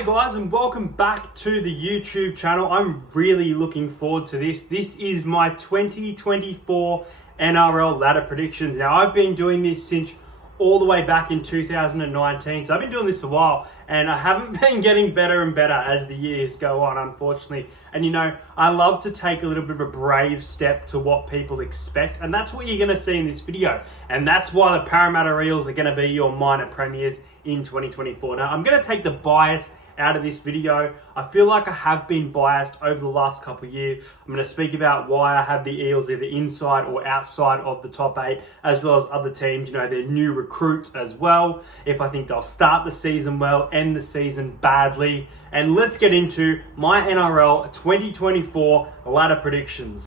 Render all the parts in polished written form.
Hey guys, and welcome back to the YouTube channel. I'm really looking forward to this. This is my 2024 NRL ladder predictions. Now, I've been doing this since all the way back in 2019, so I've been doing this a while, and I haven't been getting better and better as the years go on, unfortunately. And you know, I love to take a little bit of a brave step to what people expect, and that's what you're going to see in this video. And that's why the Parramatta Eels are going to be your minor premiers in 2024. Now, I'm going to take the bias out of this video. I feel like I have been biased over the last couple of years. I'm going to speak about why I have the Eels either inside or outside of the top 8, as well as other teams, you know, their new recruits as well. If I think they'll start the season well, end the season badly. And let's get into my NRL 2024 ladder predictions.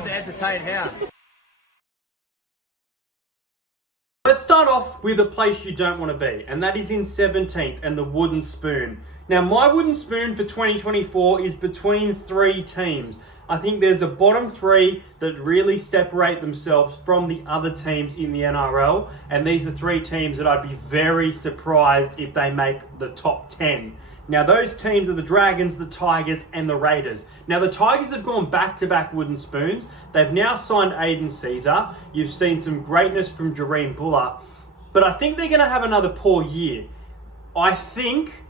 To entertain house. Let's start off with a place you don't want to be, and that is in 17th and the wooden spoon. Now, my wooden spoon for 2024 is between 3 teams. I think there's a bottom 3 that really separate themselves from the other teams in the NRL, and these are 3 teams that I'd be very surprised if they make the top 10. Now, those teams are the Dragons, the Tigers, and the Raiders. Now, the Tigers have gone back-to-back wooden spoons. They've now signed Aiden Caesar. You've seen some greatness from Jareen Buller. But I think they're going to have another poor year. I think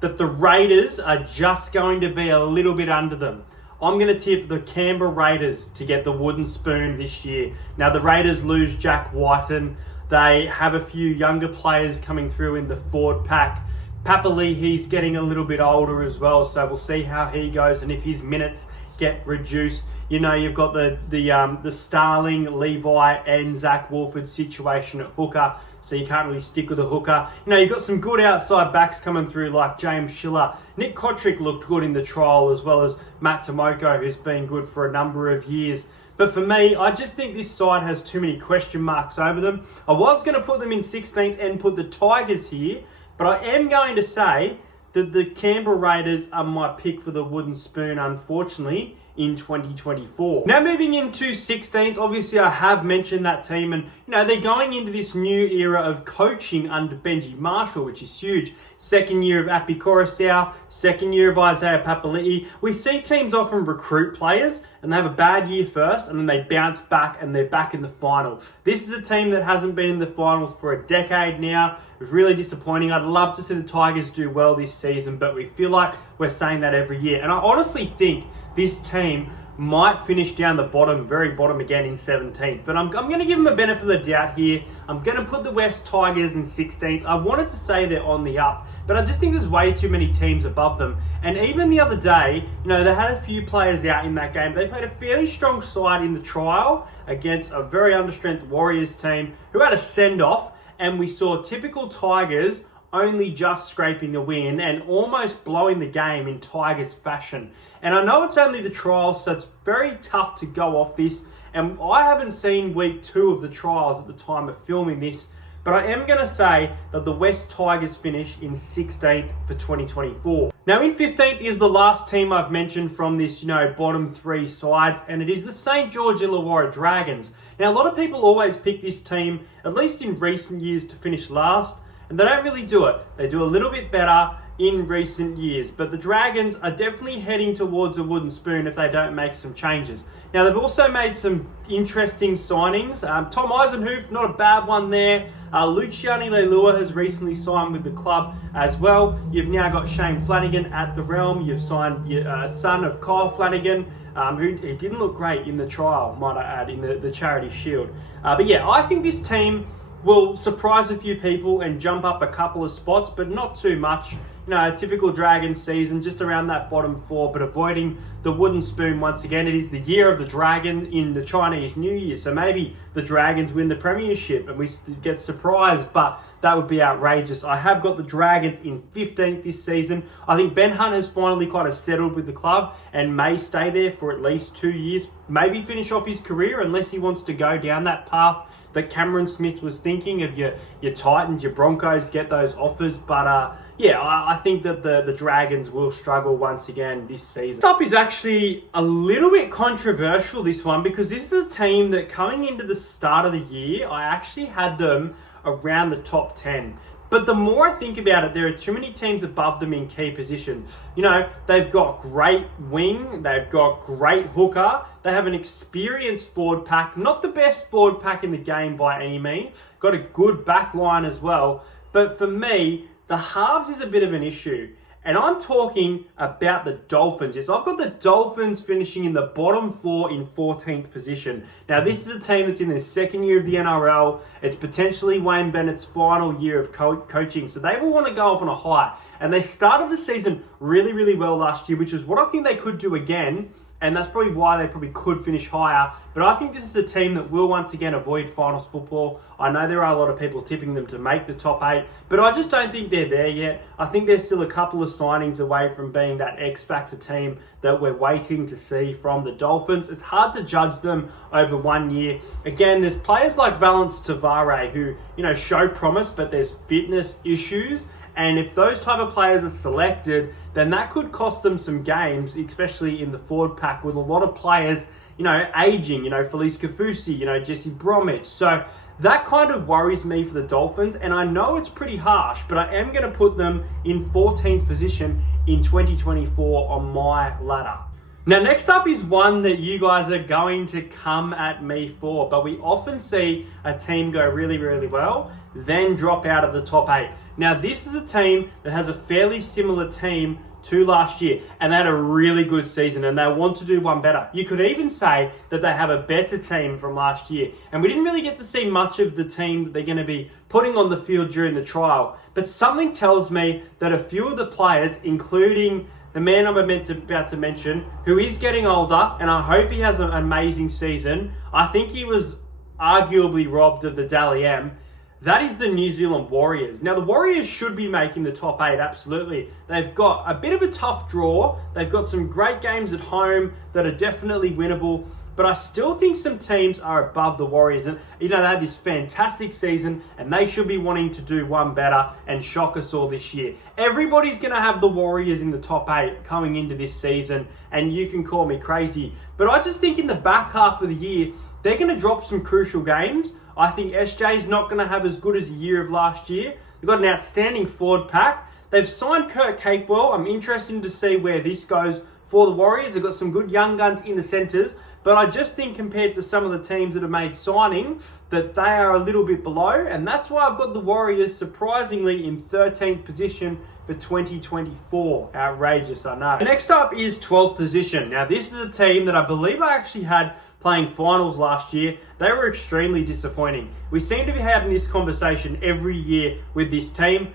that the Raiders are just going to be a little bit under them. I'm going to tip the Canberra Raiders to get the wooden spoon this year. Now, the Raiders lose Jack Whiten. They have a few younger players coming through in the forward pack. Papali, he's getting a little bit older as well, so we'll see how he goes and if his minutes get reduced. You know, you've got the Starling, Levi, and Zach Wolford situation at hooker, so you can't really stick with a hooker. You know, you've got some good outside backs coming through like James Schiller. Nick Kotrick looked good in the trial, as well as Matt Tomoko, who's been good for a number of years. But for me, I just think this side has too many question marks over them. I was going to put them in 16th and put the Tigers here, but I am going to say that the Canberra Raiders are my pick for the wooden spoon, unfortunately, in 2024. Now, moving into 16th, obviously I have mentioned that team, and you know, they're going into this new era of coaching under Benji Marshall, which is huge. Second year of Api Coruscant, second year of Isaiah Papali'i. We see teams often recruit players and they have a bad year first, and then they bounce back and they're back in the final. This is a team that hasn't been in the finals for a decade now. It was really disappointing. I'd love to see the Tigers do well this season, but we feel like we're saying that every year. And I honestly think this team might finish down the bottom, very bottom again in 17th. But I'm going to give them a benefit of the doubt here. I'm going to put the West Tigers in 16th. I wanted to say they're on the up, but I just think there's way too many teams above them. And even the other day, you know, they had a few players out in that game. They played a fairly strong side in the trial against a very understrength Warriors team who had a send-off, and we saw typical Tigers only just scraping a win and almost blowing the game in Tigers fashion. And I know it's only the trial, so it's very tough to go off this. And I haven't seen week 2 of the trials at the time of filming this, but I am going to say that the West Tigers finish in 16th for 2024. Now, in 15th is the last team I've mentioned from this, you know, bottom 3 sides, and it is the St. George Illawarra Dragons. Now, a lot of people always pick this team, at least in recent years, to finish last, and they don't really do it. They do a little bit better in recent years, but the Dragons are definitely heading towards a wooden spoon if they don't make some changes. Now, they've also made some interesting signings. Tom Eisenhoof, not a bad one there. Luciani Leilua has recently signed with the club as well. You've now got Shane Flanagan at the Realm. You've signed son of Kyle Flanagan, who didn't look great in the trial, might I add, in the Charity Shield. But yeah, I think this team will surprise a few people and jump up a couple of spots, but not too much. You know, a typical Dragon season, just around that bottom 4, but avoiding the wooden spoon once again. It is the year of the Dragon in the Chinese New Year, so maybe the Dragons win the premiership and we get surprised, but that would be outrageous. I have got the Dragons in 15th this season. I think Ben Hunt has finally kind of settled with the club and may stay there for at least 2 years, maybe finish off his career unless he wants to go down that path that Cameron Smith was thinking of your Titans, your Broncos, get those offers. But yeah, I think that the Dragons will struggle once again this season. Next up is actually a little bit controversial, this one, because this is a team that coming into the start of the year, I actually had them around the top 10. But the more I think about it, there are too many teams above them in key positions. You know, they've got great wing, they've got great hooker, they have an experienced forward pack, not the best forward pack in the game by any means, got a good back line as well. But for me, the halves is a bit of an issue. And I'm talking about the Dolphins. Yes, I've got the Dolphins finishing in the bottom 4 in 14th position. Now, this is a team that's in their second year of the NRL. It's potentially Wayne Bennett's final year of coaching. So they will want to go off on a high. And they started the season really, really well last year, which is what I think they could do again. And that's probably why they probably could finish higher. But I think this is a team that will once again avoid finals football. I know there are a lot of people tipping them to make the top 8, but I just don't think they're there yet. I think they're still a couple of signings away from being that X-Factor team that we're waiting to see from the Dolphins. It's hard to judge them over 1 year. Again, there's players like Valence Tavare who, you know, show promise, but there's fitness issues. And if those type of players are selected, then that could cost them some games, especially in the forward pack with a lot of players, you know, aging, you know, Felice Kafusi, you know, Jesse Bromwich. So that kind of worries me for the Dolphins. And I know it's pretty harsh, but I am going to put them in 14th position in 2024 on my ladder. Now, next up is one that you guys are going to come at me for, but we often see a team go really, really well, then drop out of the top 8. Now, this is a team that has a fairly similar team to last year, and they had a really good season, and they want to do one better. You could even say that they have a better team from last year, and we didn't really get to see much of the team that they're going to be putting on the field during the trial, but something tells me that a few of the players, including the man I'm about to mention, who is getting older, and I hope he has an amazing season. I think he was arguably robbed of the Dally M. That is the New Zealand Warriors. Now, the Warriors should be making the top 8, absolutely. They've got a bit of a tough draw. They've got some great games at home that are definitely winnable. But I still think some teams are above the Warriors. And, you know, they had this fantastic season, and they should be wanting to do one better and shock us all this year. Everybody's going to have the Warriors in the top 8 coming into this season, and you can call me crazy. But I just think in the back half of the year, they're going to drop some crucial games. I think SJ is not going to have as good as a year of last year. They've got an outstanding forward pack. They've signed Kurt Capewell. I'm interested to see where this goes for the Warriors. They've got some good young guns in the centres. But I just think compared to some of the teams that have made signings, that they are a little bit below. And that's why I've got the Warriors surprisingly in 13th position for 2024. Outrageous, I know. Next up is 12th position. Now, this is a team that I believe I actually had playing finals last year. They were extremely disappointing. We seem to be having this conversation every year with this team,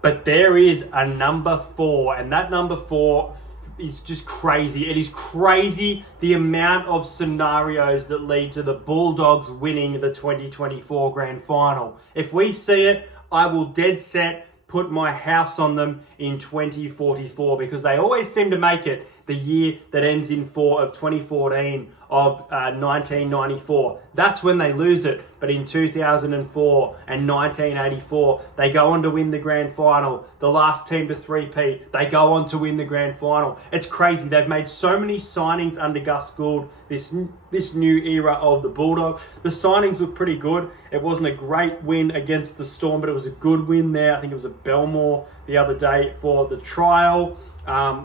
but there is a number 4, and that number 4 is just crazy. It is crazy the amount of scenarios that lead to the Bulldogs winning the 2024 grand final. If we see it, I will dead set put my house on them in 2044 because they always seem to make it the year that ends in 4 of 2014 of 1994. That's when they lose it. But in 2004 and 1984, they go on to win the grand final. The last team to three-peat, they go on to win the grand final. It's crazy. They've made so many signings under Gus Gould, this new era of the Bulldogs. The signings look pretty good. It wasn't a great win against the Storm, but it was a good win there. I think it was at Belmore the other day for the trial.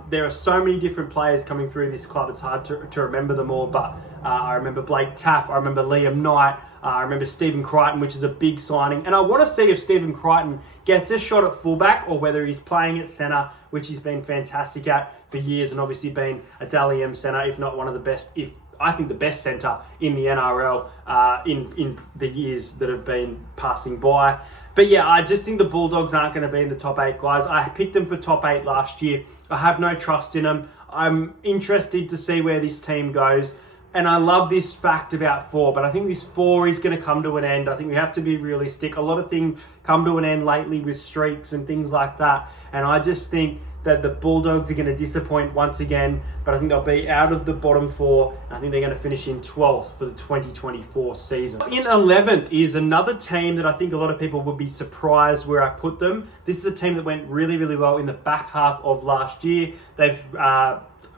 There are so many different players coming through this club. It's hard to remember them all, but I remember Blake Taff. I remember Liam Knight. I remember Stephen Crichton, which is a big signing. And I want to see if Stephen Crichton gets a shot at fullback or whether he's playing at centre, which he's been fantastic at for years and obviously been a Dally M centre, if not one of the best, if I think the best centre in the NRL in the years that have been passing by. But yeah, I just think the Bulldogs aren't going to be in the top 8, guys. I picked them for top 8 last year. I have no trust in them. I'm interested to see where this team goes. and I love this fact about 4, but I think this 4 is going to come to an end. I think we have to be realistic. A lot of things come to an end lately with streaks and things like that. And I just think that the Bulldogs are going to disappoint once again, but I think they'll be out of the bottom 4. I think they're going to finish in 12th for the 2024 season. In 11th is another team that I think a lot of people would be surprised where I put them. This is a team that went really, really well in the back half of last year. They've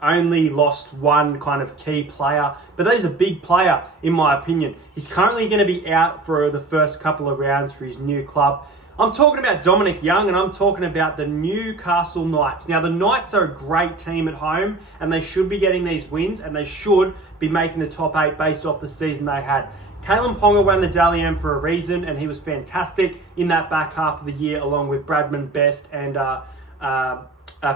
only lost one kind of key player, but that is a big player in my opinion. He's currently going to be out for the first couple of rounds for his new club. I'm talking about Dominic Young, and I'm talking about the Newcastle Knights. Now, the Knights are a great team at home, and they should be getting these wins, and they should be making the top 8 based off the season they had. Kalen Ponga won the Dally M for a reason, and he was fantastic in that back half of the year, along with Bradman Best and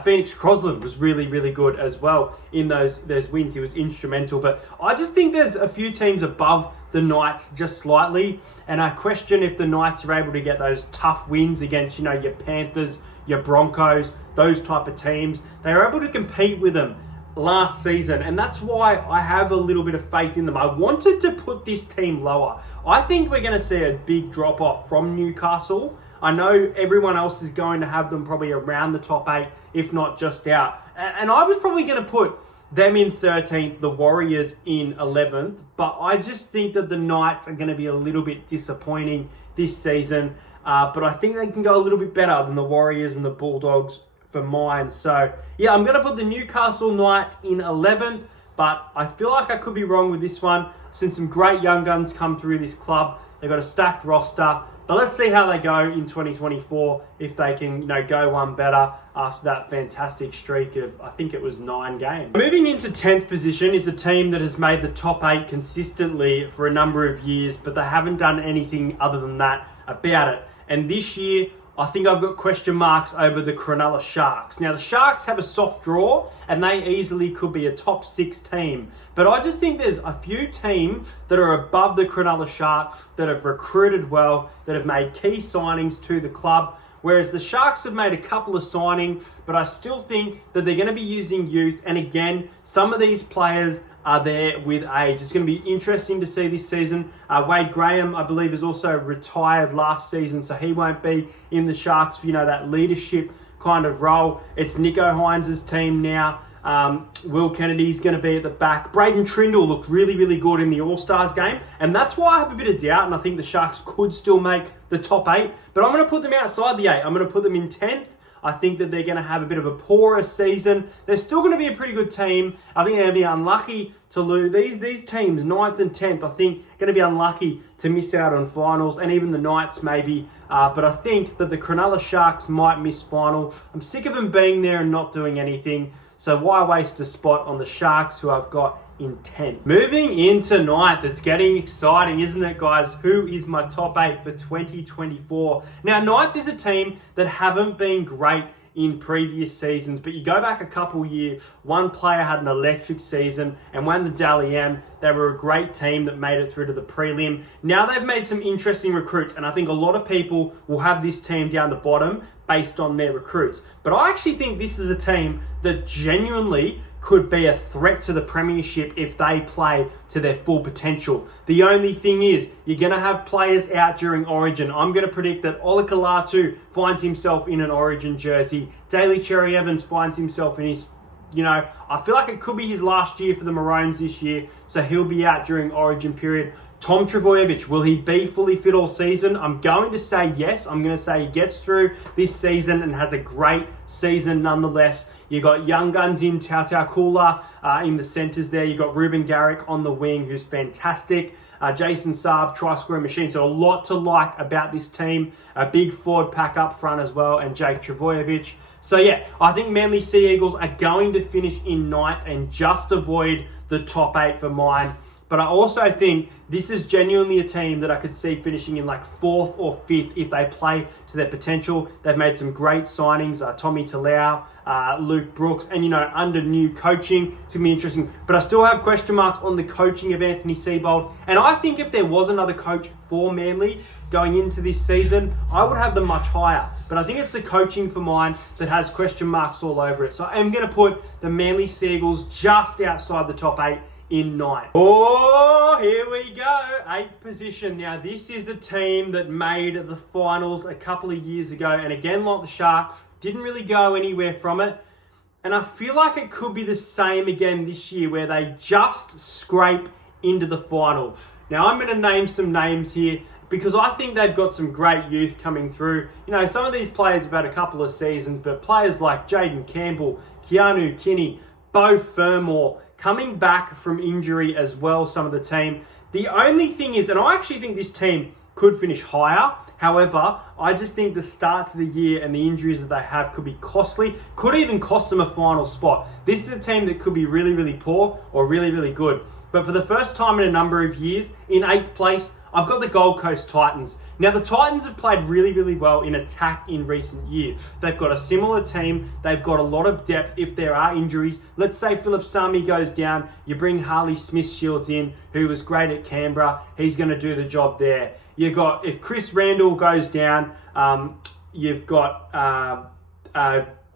Phoenix Crosland was really, really good as well in those wins. He was instrumental. But I just think there's a few teams above the Knights just slightly, and I question if the Knights are able to get those tough wins against, your Panthers, your Broncos, those type of teams. They were able to compete with them last season, and that's why I have a little bit of faith in them. I wanted to put this team lower. I think we're going to see a big drop off from Newcastle. I know everyone else is going to have them probably around the top 8, if not just out. And I was probably going to put them in 13th, the Warriors in 11th, but I just think that the Knights are going to be a little bit disappointing this season. But I think they can go a little bit better than the Warriors and the Bulldogs for mine. So, yeah, I'm going to put the Newcastle Knights in 11th, but I feel like I could be wrong with this one. I've seen some great young guns come through this club. They've got a stacked roster. But let's see how they go in 2024, if they can, go one better after that fantastic streak of, I think it was 9 games. Moving into 10th position is a team that has made the top 8 consistently for a number of years, but they haven't done anything other than that about it. And this year, I think I've got question marks over the Cronulla Sharks. Now, the Sharks have a soft draw, and they easily could be a top 6 team. But I just think there's a few teams that are above the Cronulla Sharks that have recruited well, that have made key signings to the club. Whereas the Sharks have made a couple of signings, but I still think that they're going to be using youth. And again, some of these players are there with age. It's going to be interesting to see this season. Wade Graham, I believe, is also retired last season, so he won't be in the Sharks for, that leadership kind of role. It's Nico Hines' team now. Will Kennedy's going to be at the back. Braden Trindle looked really, really good in the All-Stars game, and that's why I have a bit of doubt, and I think the Sharks could still make the top 8, but I'm going to put them outside the 8. I'm going to put them in 10th. I think that they're going to have a bit of a poorer season. They're still going to be a pretty good team. I think they're going to be unlucky to lose. These teams, 9th and 10th, I think, going to be unlucky to miss out on finals, and even the Knights maybe. But I think that the Cronulla Sharks might miss final. I'm sick of them being there and not doing anything. So why waste a spot on the Sharks, who I've got in 10th? Moving into 9th, it's getting exciting, isn't it, guys? Who is my top 8 for 2024? Now, 9th is a team that haven't been great in previous seasons, but you go back a couple years, one player had an electric season and won the Dally M. They were a great team that made it through to the prelim. Now they've made some interesting recruits, and I think a lot of people will have this team down the bottom based on their recruits. But I actually think this is a team that genuinely could be a threat to the premiership if they play to their full potential. The only thing is, you're going to have players out during Origin. I'm going to predict that Ola Kalatu finds himself in an Origin jersey. Daly Cherry Evans finds himself in his, I feel like it could be his last year for the Maroons this year, so he'll be out during Origin period. Tom Trbojevic, will he be fully fit all season? I'm going to say yes. I'm going to say he gets through this season and has a great season nonetheless. You got young guns in Tautau Kula in the centres there. You got Ruben Garrick on the wing, who's fantastic. Jason Saab, try-scoring machine. So a lot to like about this team. A big forward pack up front as well, and Jake Trbojevic. So yeah, I think Manly Sea Eagles are going to finish in 9th and just avoid the top 8 for mine. But I also think this is genuinely a team that I could see finishing in like 4th or 5th if they play to their potential. They've made some great signings, Tommy Talau, Luke Brooks, and under new coaching, it's going to be interesting. But I still have question marks on the coaching of Anthony Seibold. And I think if there was another coach for Manly going into this season, I would have them much higher. But I think it's the coaching for mine that has question marks all over it. So I'm going to put the Manly Sea Eagles just outside the top 8 in 9th. Oh, here we go. 8th position. Now, this is a team that made the finals a couple of years ago. And again, like the Sharks, didn't really go anywhere from it. And I feel like it could be the same again this year where they just scrape into the final. Now, I'm going to name some names here because I think they've got some great youth coming through. You know, some of these players have had a couple of seasons, but players like Jaden Campbell, Keanu Kinney, Beau Fermor, coming back from injury as well, some of the team. The only thing is, and I actually think this team could finish higher. However, I just think the start to the year and the injuries that they have could be costly, could even cost them a final spot. This is a team that could be really, really poor or really, really good. But for the first time in a number of years, in 8th place, I've got the Gold Coast Titans. Now, the Titans have played really, really well in attack in recent years. They've got a similar team. They've got a lot of depth if there are injuries. Let's say Philip Sami goes down. You bring Harley Smith-Shields in, who was great at Canberra. He's going to do the job there. You've got, if Chris Randall goes down, you've got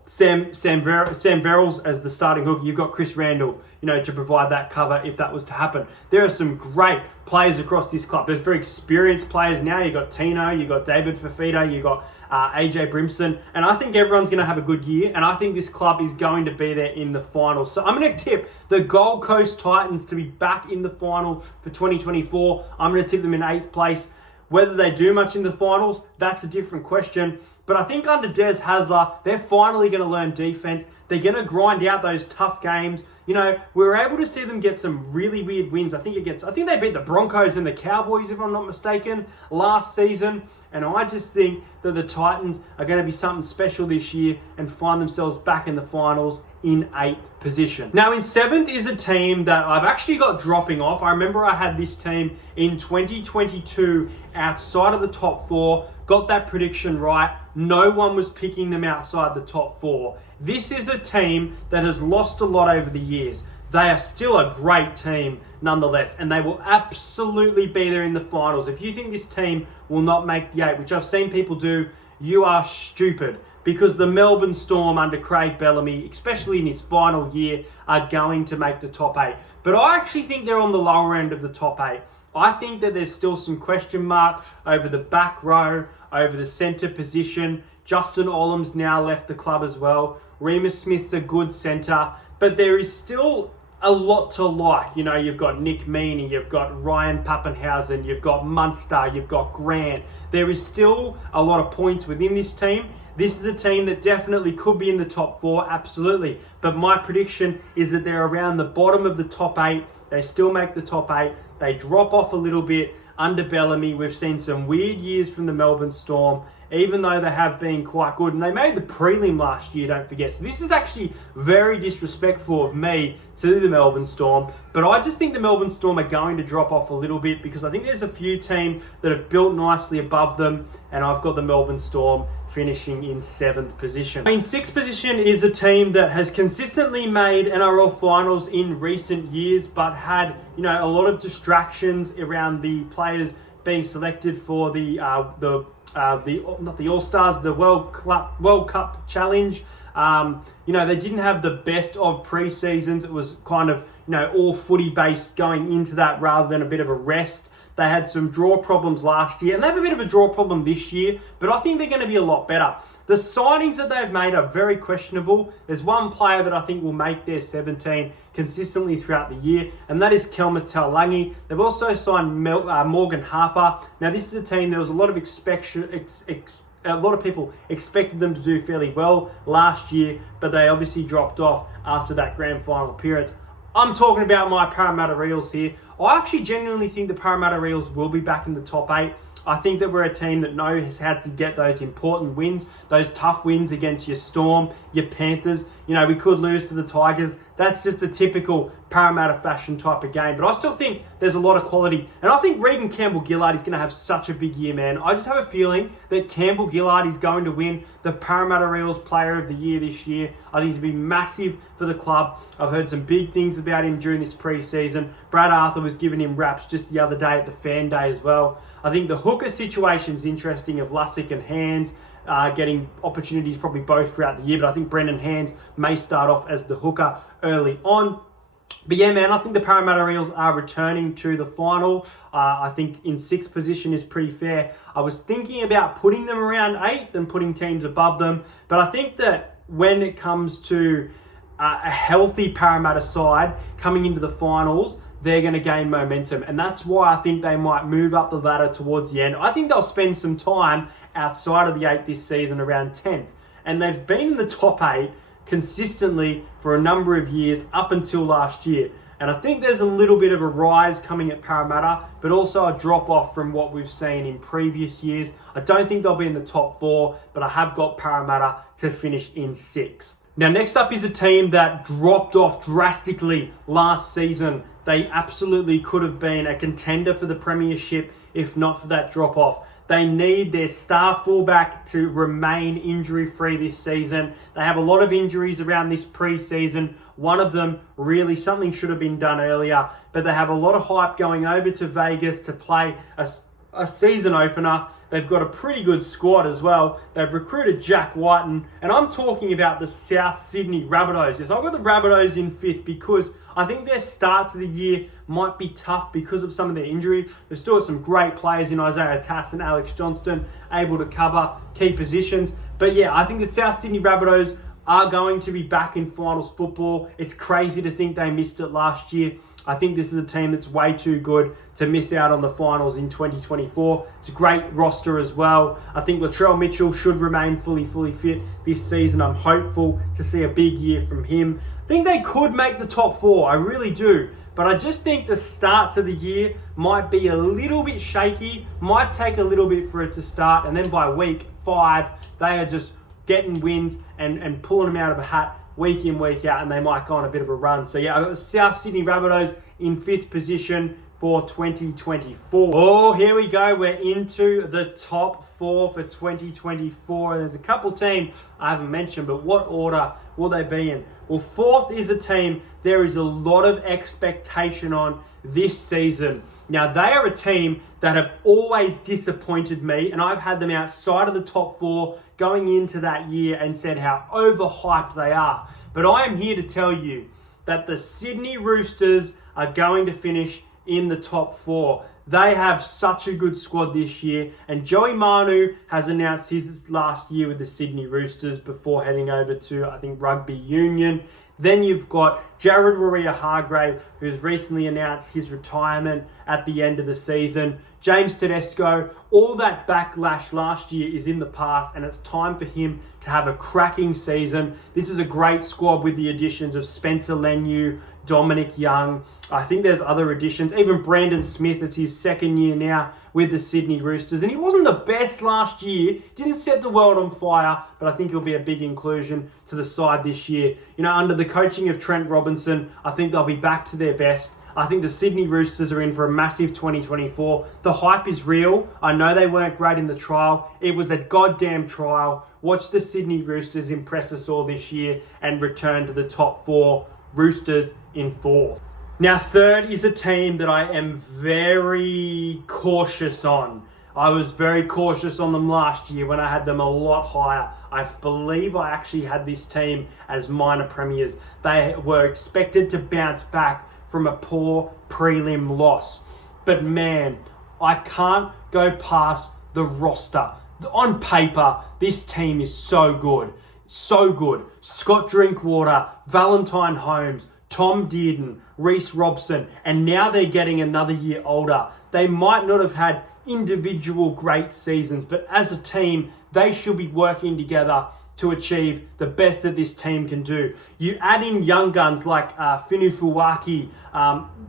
Sam Verrills as the starting hooker. You've got Chris Randall, you know, to provide that cover if that was to happen. There are some great players across this club. There's very experienced players now. You've got Tino, you've got David Fafita, you've got AJ Brimson, and I think everyone's going to have a good year, and I think this club is going to be there in the final. So I'm going to tip the Gold Coast Titans to be back in the final for 2024. I'm going to tip them in 8th place. Whether they do much in the finals, that's a different question. But I think under Des Hasler, they're finally going to learn defense. They're going to grind out those tough games. You know, we were able to see them get some really weird wins. I think they beat the Broncos and the Cowboys, if I'm not mistaken, last season. And I just think that the Titans are going to be something special this year and find themselves back in the finals in 8th position. Now, in 7th is a team that I've actually got dropping off. I remember I had this team in 2022 outside of the top 4, got that prediction right. No one was picking them outside the top 4. This is a team that has lost a lot over the years. They are still a great team nonetheless, and they will absolutely be there in the finals. If you think this team will not make the 8, which I've seen people do, you are stupid, because the Melbourne Storm under Craig Bellamy, especially in his final year, are going to make the top 8. But I actually think they're on the lower end of the top 8. I think that there's still some question marks over the back row, over the centre position. Justin Olam's now left the club as well. Remus Smith's a good centre, but there is still a lot to like. You know, you've got Nick Meaney, you've got Ryan Pappenhausen, you've got Munster, you've got Grant. There is still a lot of points within this team. This is a team that definitely could be in the top 4, absolutely. But my prediction is that they're around the bottom of the top 8. They still make the top 8. They drop off a little bit under Bellamy. We've seen some weird years from the Melbourne Storm, even though they have been quite good. And they made the prelim last year, don't forget. So this is actually very disrespectful of me to the Melbourne Storm. But I just think the Melbourne Storm are going to drop off a little bit, because I think there's a few teams that have built nicely above them. And I've got the Melbourne Storm finishing in 7th position. In 6th position is a team that has consistently made NRL finals in recent years, but had, you know, a lot of distractions around the players being selected for the not the All-Stars, the World Cup Challenge. You know, they didn't have the best of pre-seasons. It was kind of, you know, all footy based going into that rather than a bit of a rest. They had some draw problems last year, and they have a bit of a draw problem this year, but I think they're going to be a lot better. The signings that they've made are very questionable. There's one player that I think will make their 17 consistently throughout the year, and that is Kelma Taulangi. They've also signed Morgan Harper. Now, this is a team, there was a lot of a lot of people expected them to do fairly well last year, but they obviously dropped off after that grand final appearance. I'm talking about my Parramatta Eels here. I actually genuinely think the Parramatta Eels will be back in the top 8. I think that we're a team that knows how to get those important wins, those tough wins against your Storm, your Panthers. You know, we could lose to the Tigers. That's just a typical Parramatta fashion type of game. But I still think there's a lot of quality. And I think Regan Campbell-Gillard is going to have such a big year, man. I just have a feeling that Campbell-Gillard is going to win the Parramatta Eels Player of the Year this year. I think he's going to be massive for the club. I've heard some big things about him during this pre-season. Brad Arthur was giving him raps just the other day at the Fan Day as well. I think the hooker situation is interesting, of Lussick and Hands getting opportunities probably both throughout the year, but I think Brendan Hands may start off as the hooker early on. But yeah, man, I think the Parramatta Eels are returning to the final. I think in 6th position is pretty fair. I was thinking about putting them around 8th and putting teams above them. But I think that when it comes to a healthy Parramatta side coming into the finals, they're going to gain momentum. And that's why I think they might move up the ladder towards the end. I think they'll spend some time outside of the 8 this season, around 10th. And they've been in the top 8 consistently for a number of years up until last year. And I think there's a little bit of a rise coming at Parramatta, but also a drop off from what we've seen in previous years. I don't think they'll be in the top 4, but I have got Parramatta to finish in 6th. Now, next up is a team that dropped off drastically last season. They absolutely could have been a contender for the premiership if not for that drop off. They need their star fullback to remain injury-free this season. They have a lot of injuries around this pre-season. One of them, really, something should have been done earlier. But they have a lot of hype going over to Vegas to play a season opener. They've got a pretty good squad as well. They've recruited Jack Whiten. And I'm talking about the South Sydney Rabbitohs. Yes, I've got the Rabbitohs in 5th because I think their start to the year might be tough because of some of their injury. They've still got some great players in Isaiah Tass and Alex Johnston able to cover key positions. But yeah, I think the South Sydney Rabbitohs are going to be back in finals football. It's crazy to think they missed it last year. I think this is a team that's way too good to miss out on the finals in 2024. It's a great roster as well. I think Latrell Mitchell should remain fully fit this season. I'm hopeful to see a big year from him. I think they could make the top 4. I really do. But I just think the start to the year might be a little bit shaky. Might take a little bit for it to start. And then by week 5, they are just getting wins and pulling them out of a hat week in, week out, and they might go on a bit of a run. So yeah, I've got the South Sydney Rabbitohs in 5th position for 2024. Oh, here we go. We're into the top 4 for 2024. There's a couple teams I haven't mentioned, but what order will they be in? Well, 4th is a team there is a lot of expectation on this season. Now, they are a team that have always disappointed me, and I've had them outside of the top 4 going into that year and said how overhyped they are. But I am here to tell you that the Sydney Roosters are going to finish in the top 4. They have such a good squad this year, and Joey Manu has announced his last year with the Sydney Roosters before heading over to, I think, Rugby Union. Then you've got Jared Waerea-Hargrave, who's recently announced his retirement at the end of the season. James Tedesco, all that backlash last year is in the past, and it's time for him to have a cracking season. This is a great squad with the additions of Spencer Leniu, Dominic Young. I think there's other additions. Even Brandon Smith, it's his 2nd year now with the Sydney Roosters. And he wasn't the best last year. Didn't set the world on fire, but I think he'll be a big inclusion to the side this year. You know, under the coaching of Trent Robinson, I think they'll be back to their best. I think the Sydney Roosters are in for a massive 2024. The hype is real. I know they weren't great in the trial. It was a goddamn trial. Watch the Sydney Roosters impress us all this year and return to the top 4. Roosters in 4th. Now, 3rd is a team that I am very cautious on. I was very cautious on them last year when I had them a lot higher. I believe I actually had this team as minor premiers. They were expected to bounce back from a poor prelim loss. But man, I can't go past the roster. On paper, this team is so good. So good. Scott Drinkwater, Valentine Holmes, Tom Dearden, Reece Robson, and now they're getting another year older. They might not have had individual great seasons, but as a team, they should be working together to achieve the best that this team can do. You add in young guns like Finu Fuwaki.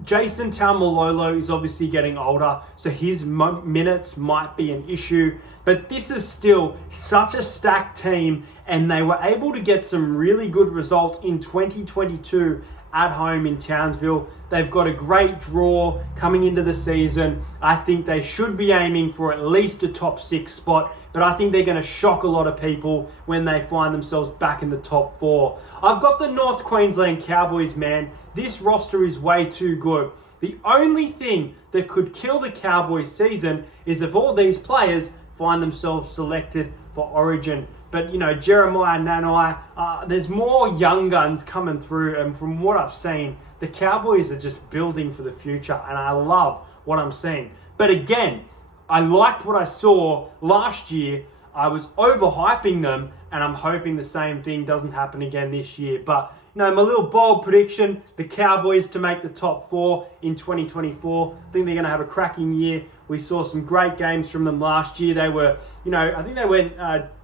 Jason Taumalolo is obviously getting older, so his minutes might be an issue. But this is still such a stacked team, and they were able to get some really good results in 2022 at home in Townsville. They've got a great draw coming into the season. I think they should be aiming for at least a top 6 spot, but I think they're going to shock a lot of people when they find themselves back in the top 4. I've got the North Queensland Cowboys, man. This roster is way too good. The only thing that could kill the Cowboys season is if all these players find themselves selected for Origin. But, Jeremiah Nanai, there's more young guns coming through. And from what I've seen, the Cowboys are just building for the future. And I love what I'm seeing. But again, I liked what I saw last year. I was overhyping them, and I'm hoping the same thing doesn't happen again this year. But, my little bold prediction, the Cowboys to make the top 4 in 2024. I think they're going to have a cracking year. We saw some great games from them last year. They were, I think they went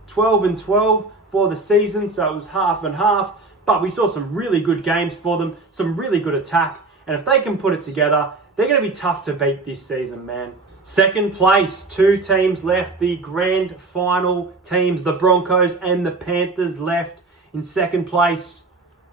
12-12 for the season, so it was half and half. But we saw some really good games for them, some really good attack. And if they can put it together, they're going to be tough to beat this season, man. Second place, 2 teams left. The grand final teams, the Broncos and the Panthers, left in second place.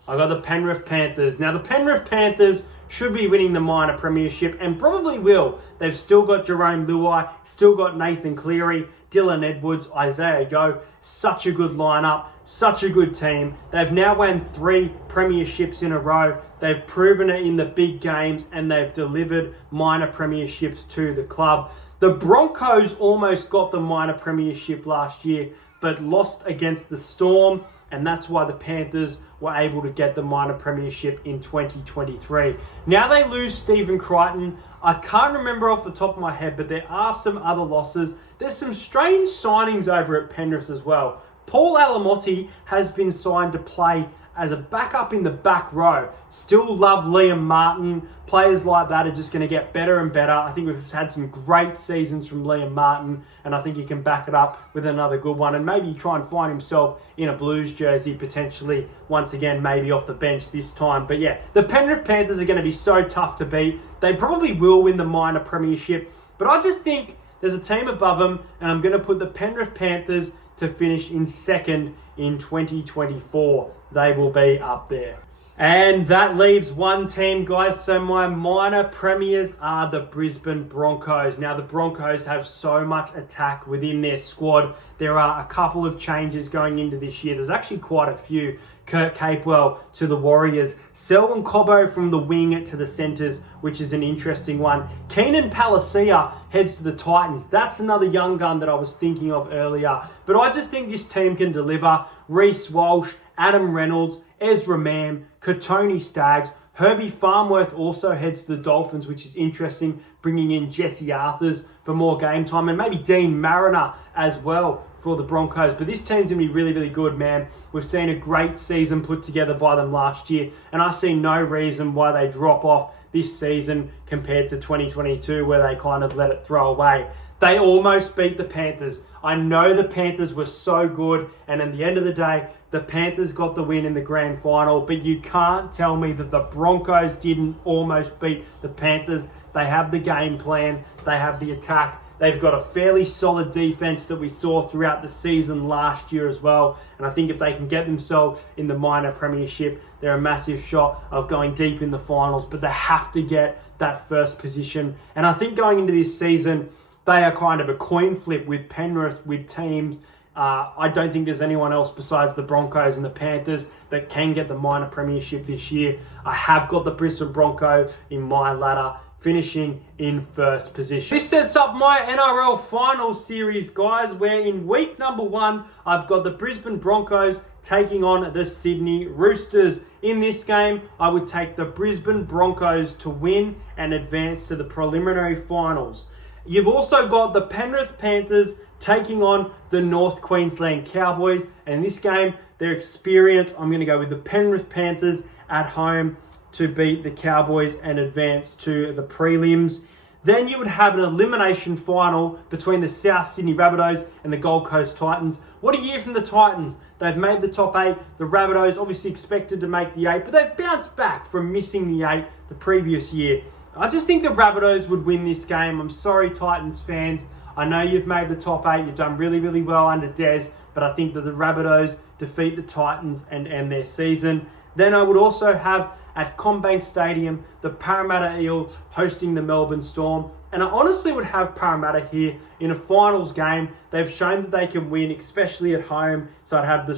I got the Penrith Panthers. Now, the Penrith Panthers should be winning the minor premiership and probably will. They've still got Jerome Luai, still got Nathan Cleary, Dylan Edwards, Isaiah Yeo. Such a good lineup, such a good team. They've now won 3 premierships in a row. They've proven it in the big games, and they've delivered minor premierships to the club. The Broncos almost got the minor premiership last year, but lost against the Storm, and that's why the Panthers were able to get the minor premiership in 2023. Now they lose Stephen Crichton. I can't remember off the top of my head, but there are some other losses. There's some strange signings over at Penrith as well. Paul Alamotti has been signed to play as a backup in the back row. Still love Liam Martin. Players like that are just going to get better and better. I think we've had some great seasons from Liam Martin, and I think he can back it up with another good one and maybe try and find himself in a Blues jersey potentially once again, maybe off the bench this time. But yeah, the Penrith Panthers are going to be so tough to beat. They probably will win the minor premiership, but I just think there's a team above them, and I'm going to put the Penrith Panthers to finish in second in 2024. They will be up there. And that leaves one team, guys. So my minor premiers are the Brisbane Broncos. Now, the Broncos have so much attack within their squad. There are a couple of changes going into this year. There's actually quite a few. Kurt Capewell to the Warriors. Selwyn Cobbo from the wing to the centres, which is an interesting one. Keenan Palacia heads to the Titans. That's another young gun that I was thinking of earlier. But I just think this team can deliver. Reece Walsh, Adam Reynolds, Ezra Mam, Katoni Staggs. Herbie Farmworth also heads to the Dolphins, which is interesting, bringing in Jesse Arthurs for more game time, and maybe Dean Mariner as well for the Broncos. But this team's going to be really, really good, man. We've seen a great season put together by them last year, and I see no reason why they drop off this season compared to 2022, where they kind of let it throw away. They almost beat the Panthers. I know the Panthers were so good, and at the end of the day, the Panthers got the win in the grand final, but you can't tell me that the Broncos didn't almost beat the Panthers. They have the game plan. They have the attack. They've got a fairly solid defense that we saw throughout the season last year as well. And I think if they can get themselves in the minor premiership, they're a massive shot of going deep in the finals, but they have to get that first position. And I think going into this season, they are kind of a coin flip with Penrith, with teams. I don't think there's anyone else besides the Broncos and the Panthers that can get the minor premiership this year. I have got the Brisbane Broncos in my ladder, finishing in first position. This sets up my NRL Finals series, guys, where in week number 1, I've got the Brisbane Broncos taking on the Sydney Roosters. In this game, I would take the Brisbane Broncos to win and advance to the preliminary finals. You've also got the Penrith Panthers taking on the North Queensland Cowboys. And in this game, their experience, I'm going to go with the Penrith Panthers at home to beat the Cowboys and advance to the prelims. Then you would have an elimination final between the South Sydney Rabbitohs and the Gold Coast Titans. What a year from the Titans. They've made the top 8. The Rabbitohs obviously expected to make the 8, but they've bounced back from missing the 8 the previous year. I just think the Rabbitohs would win this game. I'm sorry, Titans fans. I know you've made the top 8. You've done really, really well under Des, but I think that the Rabbitohs defeat the Titans and end their season. Then I would also have at CommBank Stadium the Parramatta Eels hosting the Melbourne Storm. And I honestly would have Parramatta here in a finals game. They've shown that they can win, especially at home. So I'd have the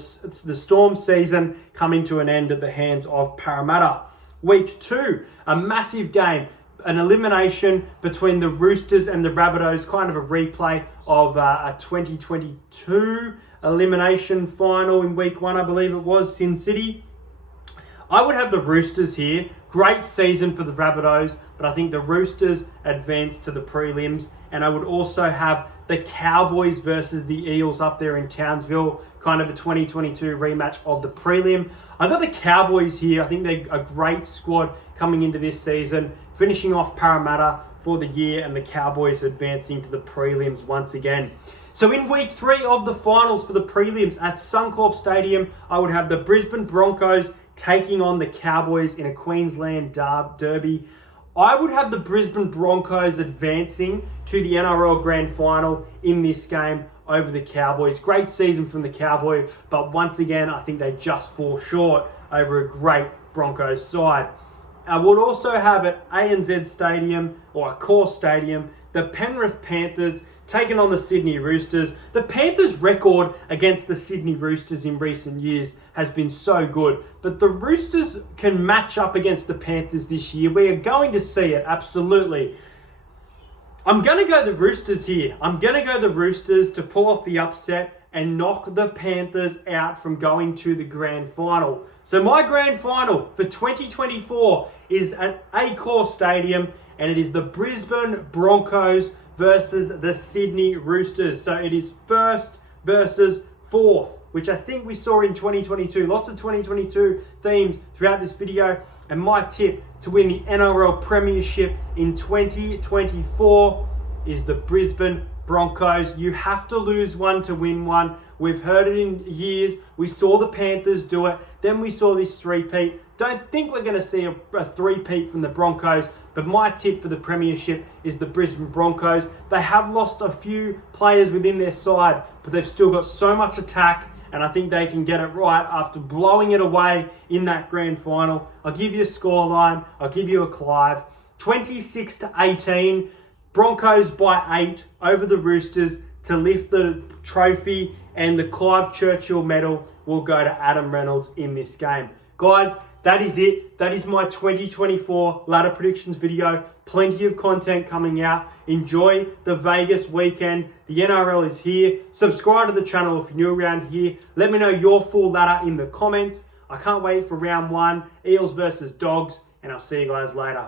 Storm season coming to an end at the hands of Parramatta. Week 2, a massive game. An elimination between the Roosters and the Rabbitohs, kind of a replay of a 2022 elimination final in week 1, I believe it was, Sin City. I would have the Roosters here. Great season for the Rabbitohs, but I think the Roosters advance to the prelims. And I would also have the Cowboys versus the Eels up there in Townsville, kind of a 2022 rematch of the prelim. I got the Cowboys here. I think they're a great squad coming into this season, finishing off Parramatta for the year, and the Cowboys advancing to the prelims once again. So in week 3 of the finals for the prelims at Suncorp Stadium, I would have the Brisbane Broncos taking on the Cowboys in a Queensland derby. I would have the Brisbane Broncos advancing to the NRL Grand Final in this game over the Cowboys. Great season from the Cowboys, but once again, I think they just fall short over a great Broncos side. I would also have at ANZ Stadium, or Accor Stadium, the Penrith Panthers taking on the Sydney Roosters. The Panthers' record against the Sydney Roosters in recent years has been so good, but the Roosters can match up against the Panthers this year. We are going to see it, absolutely. I'm going to go the Roosters here. I'm going to go the Roosters to pull off the upset and knock the Panthers out from going to the grand final. So my grand final for 2024 is at Accor Stadium, and it is the Brisbane Broncos versus the Sydney Roosters. So it is first versus fourth, which I think we saw in 2022. Lots of 2022 themes throughout this video. And my tip to win the NRL Premiership in 2024 is the Brisbane Broncos. You have to lose one to win one. We've heard it in years. We saw the Panthers do it. Then we saw this three-peat. Don't think we're going to see a three-peat from the Broncos, but my tip for the Premiership is the Brisbane Broncos. They have lost a few players within their side, but they've still got so much attack, and I think they can get it right after blowing it away in that grand final. I'll give you a scoreline. I'll give you a Clive. 26-18. Broncos by 8 over the Roosters to lift the trophy, and the Clive Churchill medal will go to Adam Reynolds in this game. Guys, that is it. That is my 2024 ladder predictions video. Plenty of content coming out. Enjoy the Vegas weekend. The NRL is here. Subscribe to the channel if you're new around here. Let me know your full ladder in the comments. I can't wait for round 1, Eels versus Dogs, and I'll see you guys later.